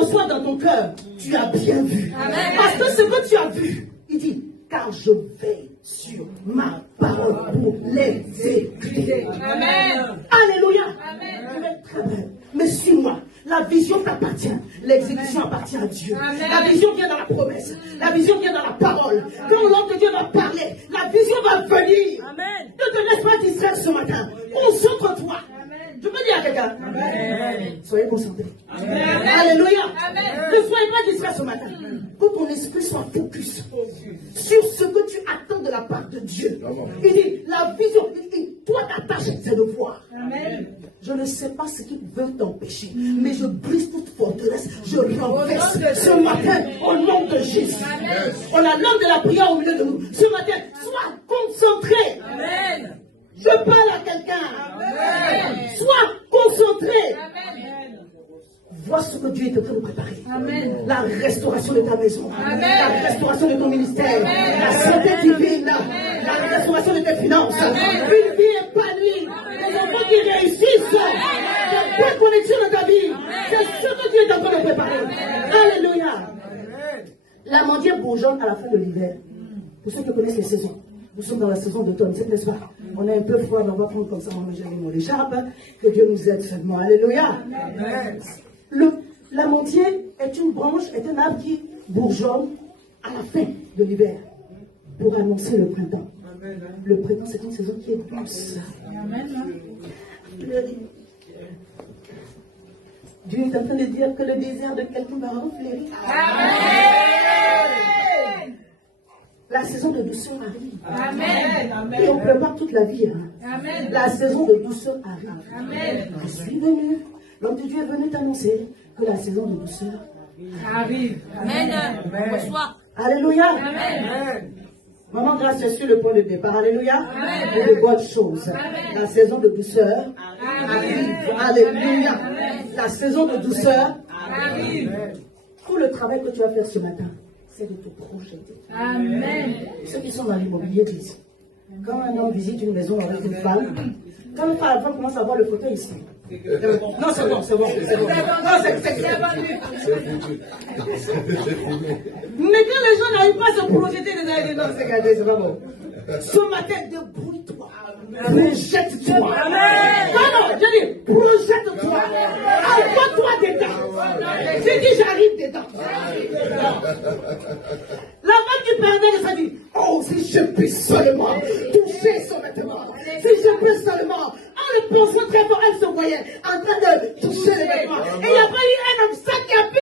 reçois dans ton cœur, tu as bien vu. Amen. Parce que ce que tu as vu, il dit, car je veille sur ma parole pour l'exécuter. Amen. Alléluia. Amen. Tu es très bien. Mais suis-moi. La vision t'appartient. L'exécution appartient à Dieu. Amen. La vision vient dans la promesse. La vision vient dans la parole. Quand l'homme de Dieu va parler, la vision va venir. Amen. Ne te laisse pas distraire ce matin. Concentre-toi. Je peux dire à quelqu'un. Soyez concentrés. Alléluia. Amen. Ne soyez pas distraits ce matin. Que ton esprit soit focus sur ce que tu attends de la part de Dieu. Il dit, la vision, toi ta tâche, c'est de voir. Amen. Je ne sais pas ce qui veut t'empêcher, mais je brise toute forteresse, je renverse ce matin au nom de Jésus. Amen. On a l'homme de la prière au milieu de nous. Ce matin, sois concentré. Amen. Je parle à quelqu'un. Amen. Sois concentré. Amen. Vois ce que Dieu est en train de préparer. Amen. La restauration de ta maison. Amen. La restauration de ton ministère. Amen. La santé divine. La restauration de tes finances. Amen. Une vie épanouie. Des enfants qui réussissent. Des bonnes connexions dans ta vie. C'est ce que Dieu est en train de préparer. Alléluia. L'amandier bourgeonne à la fin de l'hiver. Pour ceux qui connaissent les saisons. Nous sommes dans la saison d'automne, n'est-ce pas? On est un peu froid, mais on va prendre comme ça, on va gérer mon écharpe. Que Dieu nous aide seulement. Alléluia. Amen. L'amandier est une branche, est un arbre qui bourgeonne à la fin de l'hiver pour annoncer le printemps. Le printemps, c'est une saison qui est douce. Dieu est en train de dire que le désir de quelqu'un va refleurir. Amen. La saison de douceur arrive. Amen. Et on prépare toute la vie. Amen. La saison de douceur arrive. Amen. Je suis venu. L'homme de Dieu est venu t'annoncer que la saison de douceur Arrive. Amen. Reçois. Alléluia. Amen. Maman Grâce est sur le point de départ. Alléluia. Amen. Et de bonnes choses. Amen. La saison de douceur arrive. Alléluia. Amen. La saison de douceur Arrive. Tout le travail que tu vas faire ce matin, c'est de te projeter. Amen. Ceux qui sont dans l'immobilier disent, quand un homme visite une maison avec une femme, quand la femme commence à voir le fauteuil ici, non, c'est bon, c'est bon, c'est bon. Non, c'est mais quand les gens n'arrivent pas à se projeter, les gens disent non, c'est pas bon. Ce matin, débrouille-toi. Projette-toi. Non, je dis, projette-toi. Envoie-toi dedans. J'ai dit, j'arrive dedans. La femme qui perdait, ça dit, oh, si je peux seulement toucher son vêtement. Si je peux seulement, en le pensant très fort, elle se voyait en train de toucher les vêtements. Et il n'y a pas eu un obstacle qui a pu